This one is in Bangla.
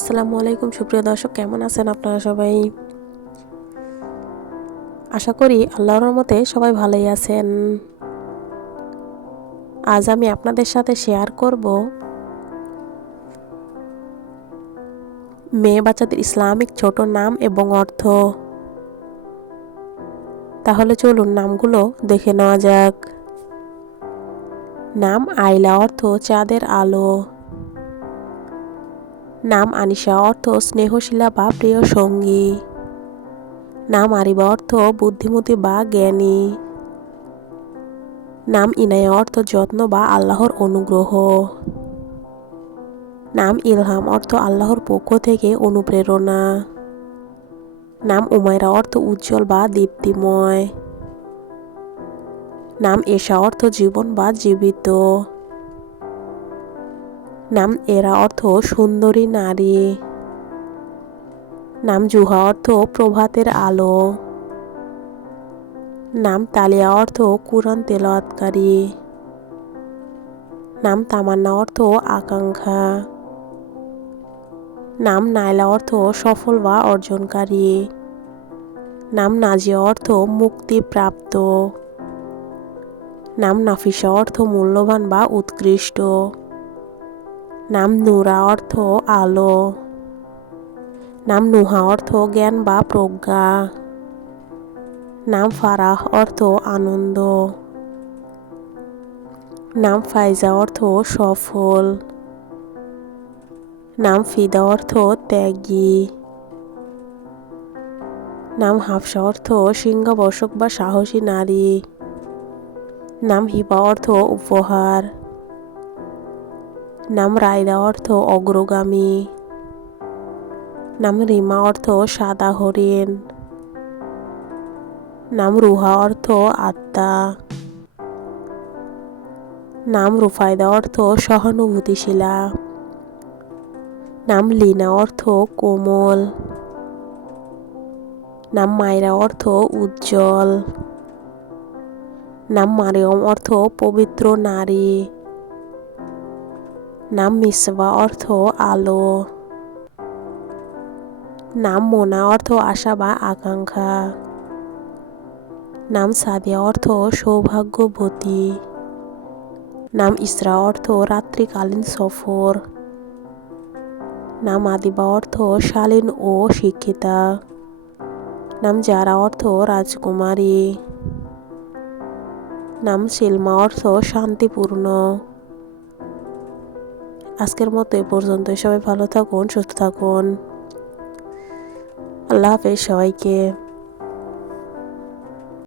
আসসালামু আলাইকুম সুপ্রিয় দর্শক, কেমন আছেন আপনারা সবাই? আশা করি আল্লাহর রহমতে সবাই ভালোই আছেন। আজ আমি আপনাদের সাথে শেয়ার করব মেয়ে বাচ্চাদের ইসলামিক ছোট নাম এবং অর্থ। তাহলে চলুন নামগুলো দেখে নেওয়া যাক। নাম আইলা অর্থ চাঁদের আলো। নাম আনিশা অর্থ স্নেহশীলা বা প্রিয় সঙ্গী। নাম আরিবা অর্থ বুদ্ধিমতী বা জ্ঞানী। নাম ইনায়া অর্থ যত্ন বা আল্লাহর অনুগ্রহ। নাম ইলহাম অর্থ আল্লাহর পক্ষ থেকে অনুপ্রেরণা। নাম উমাইরা অর্থ উজ্জ্বল বা দীপ্তিময়। নাম এশা অর্থ জীবন বা জীবিত। নাম এরা অর্থ সুন্দরী নারী। নাম জুহা অর্থ প্রভাতের আলো। নাম তালিয়া অর্থ কুরআন তেলাওয়াতকারী। নাম তামান্না অর্থ আকাঙ্ক্ষা। নাম নাইলা অর্থ সফল বা অর্জনকারী। নাম নাজিয়া অর্থ মুক্তিপ্রাপ্ত। নাম নাফিসা অর্থ মূল্যবান বা উৎকৃষ্ট। নাম নূরা অর্থ আলো। নাম নুহা অর্থ জ্ঞান বা প্রজ্ঞা। নাম ফারাহ অর্থ আনন্দ। নাম ফাইজা অর্থ সফল। নাম ফিদা অর্থ ত্যাগী। নাম হাফসা অর্থ সিংহাবশক বা সাহসী নারী। নাম হিবা অর্থ উপহার। নাম রায়দা অর্থ অগ্রগামী। নাম রিমা অর্থ সাদা হরিণ। নাম রুহা অর্থ আত্মা। নাম রুফায়দা অর্থ সহানুভূতিশীলা। নাম লিনা অর্থ কোমল। নাম মায়রা অর্থ উজ্জ্বল। নাম মারিয়ম অর্থ পবিত্র নারী। নাম মিসবা অর্থ আলো। নাম মোনা অর্থ আশা বা আকাঙ্ক্ষা। নাম সাদিয়া অর্থ সৌভাগ্যবতী। নাম ইসরা অর্থ রাত্রিকালীন সফর। নাম আদিবা অর্থ শালীন ও শিক্ষিতা। নাম জারা অর্থ রাজকুমারী। নাম সিলমা অর্থ শান্তিপূর্ণ। আজকের মতো এ পর্যন্ত। সবাই ভালো থাকুন, সুস্থ থাকুন। আল্লাহ হাফেজ সবাইকে।